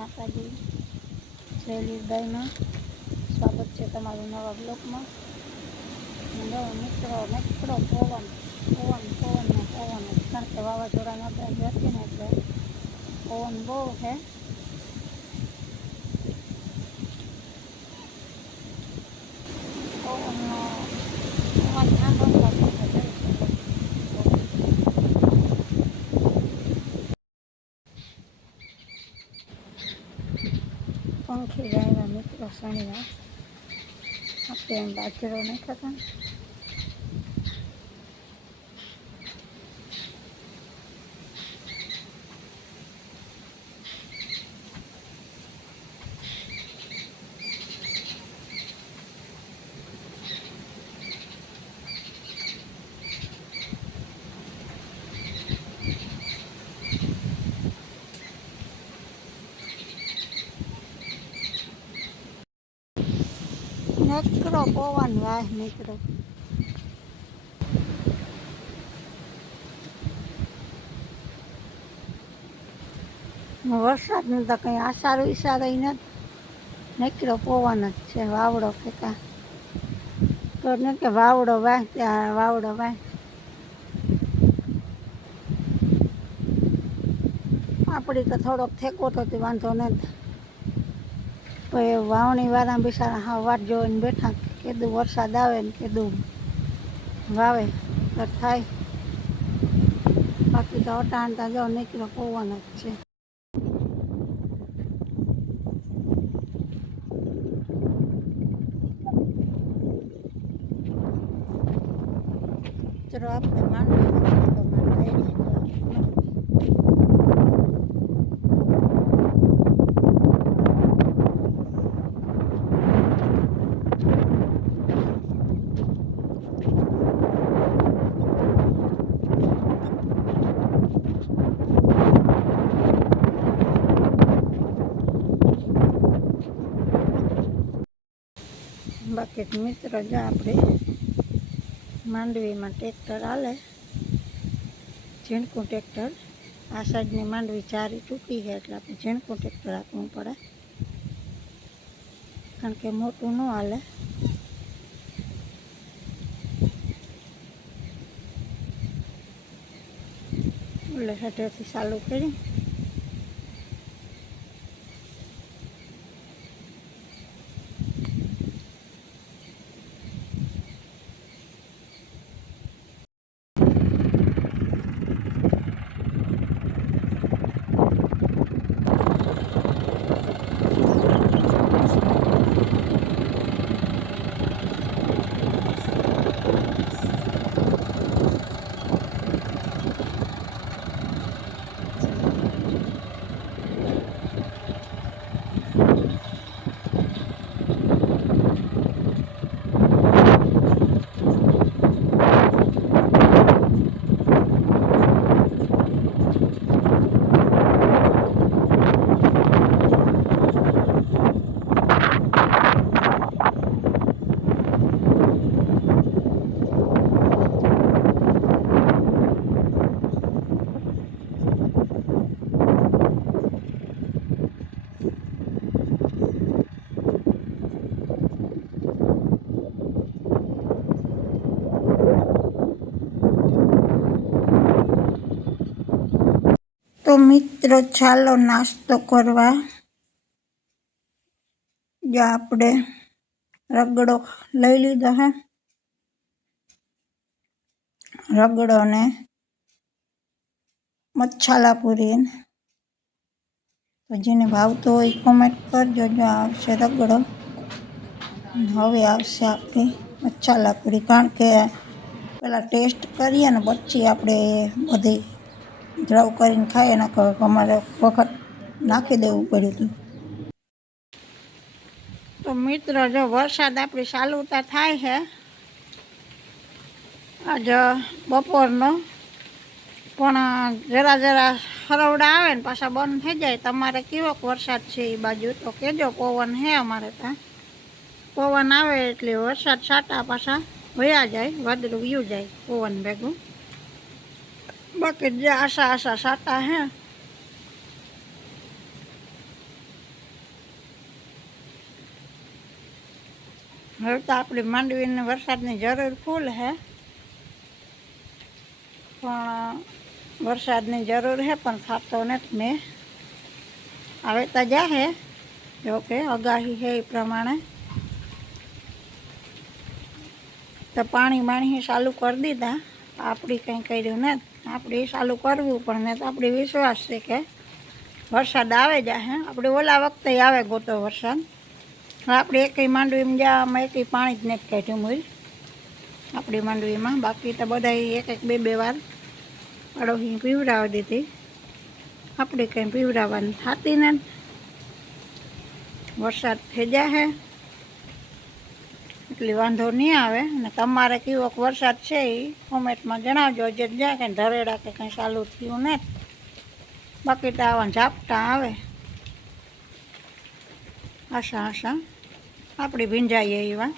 માતાજી, જય લીલભાઈમાં સ્વાગત છે તમારું નવા બ્લોગમાં. મિત્રો નીકળો પવન પવન પવન ને પવન, કારણ કે વાવાઝોડાની આગાહી હતી ને એટલે પવન બહુ છે. પવનનો પવન સાંભળવા માટે જઈ શકો. પંખી ગાયના મિત્રો શનિવાર આપણે એમ બાજરો નહીં ખાતા. નીકળો પવન વાહ મિત્રો. વરસાદનું તો કંઈ આસાર વિસાર નથી. નીકળો પવન જ છે. વાવડો ફેંકા તો ને કે વાવડો વાહ ત્યાં વાવડો વાહ. આપણી તો થોડોક થેકો તો વાંધો નથી. પછી વાવણી વાળા બિચારા હા વાટ જોઈને બેઠા, કીધું વરસાદ આવે ને કીધું વાવે તો થાય. બાકી તો અટાણતા જો નીકળો પવન જ છે. ચલો આપણે બાકી મિત્ર જો આપણે માંડવીમાં ટ્રેક્ટર હાલે, ઝીણકું ટ્રેક્ટર. આ સાઈડની માંડવી ચારી ટૂંકી છે એટલે આપણે ઝીણકું ટ્રેક્ટર આપવું પડે, કારણ કે મોટું ન હાલે. એટલે હેઠેથી ચાલુ કરી તો મિત્રો ચાલો નાસ્તો કરવા. જો આપણે રગડો લઈ લીધો હે, રગડો ને મસાલા પૂરી. તો જેને ભાવતો હોય કોમેન્ટ કરજો. જો આવશે રગડો, હવે આવશે આપણી મસાલા પૂરી, કારણ કે પેલા ટેસ્ટ કરીએ ને પછી આપણે બધી દ્રવ કરીને ખાઈએ ને. અમારે વખત નાખી દેવું પડ્યું હતું. તો મિત્રો જો વરસાદ આપણી ચાલુતા થાય છે આજે બપોરનો, પણ જરા જરા હરવડા આવે ને પાછા બંધ થઈ જાય. તમારે કેવો વરસાદ છે એ બાજુ તો કહેજો. પવન છે અમારે ત્યાં. પવન આવે એટલે વરસાદ છાંટા પાછા વયા જાય, વાદળું વયું જાય પવન ભેગું. બાકી જે આશા છાંટા હે હવે તો આપણી માંડવીને વરસાદની જરૂર ફૂલ છે, પણ વરસાદની જરૂર છે પણ થતો નથી. મેં આવે તો જાહે, જોકે આગાહી છે એ પ્રમાણે તો પાણી માણી ચાલુ કરી દીધા. આપણી કંઈ કર્યું નથી, આપણે ચાલુ કરવું પણ ને તો આપણે વિશ્વાસ છે કે વરસાદ આવે જાહે. આપણે ઓલા વખતે આવે ગોતો વરસાદ. આપણે એકેય માંડવીમાં જવામાં એકેય પાણી જ નથી કાઢ્યું મૂળ આપણી માંડવીમાં. બાકી તો બધા એક એક બે બે વાર અડોહી પીવડાવી દીધી. આપણે કંઈ પીવડાવવાની થતી નથી. વરસાદ થઈ જાય એટલે વાંધો નહીં આવે. અને તમારે કેવોક વરસાદ છે એ કોમેન્ટમાં જણાવજો. જે જ્યાં કંઈ ધરેડા કે કંઈ ચાલુ થયું નથી. બાકી તો આવા ઝાપટા આવે, આશા આપણે ભીંજાઈએ એવા.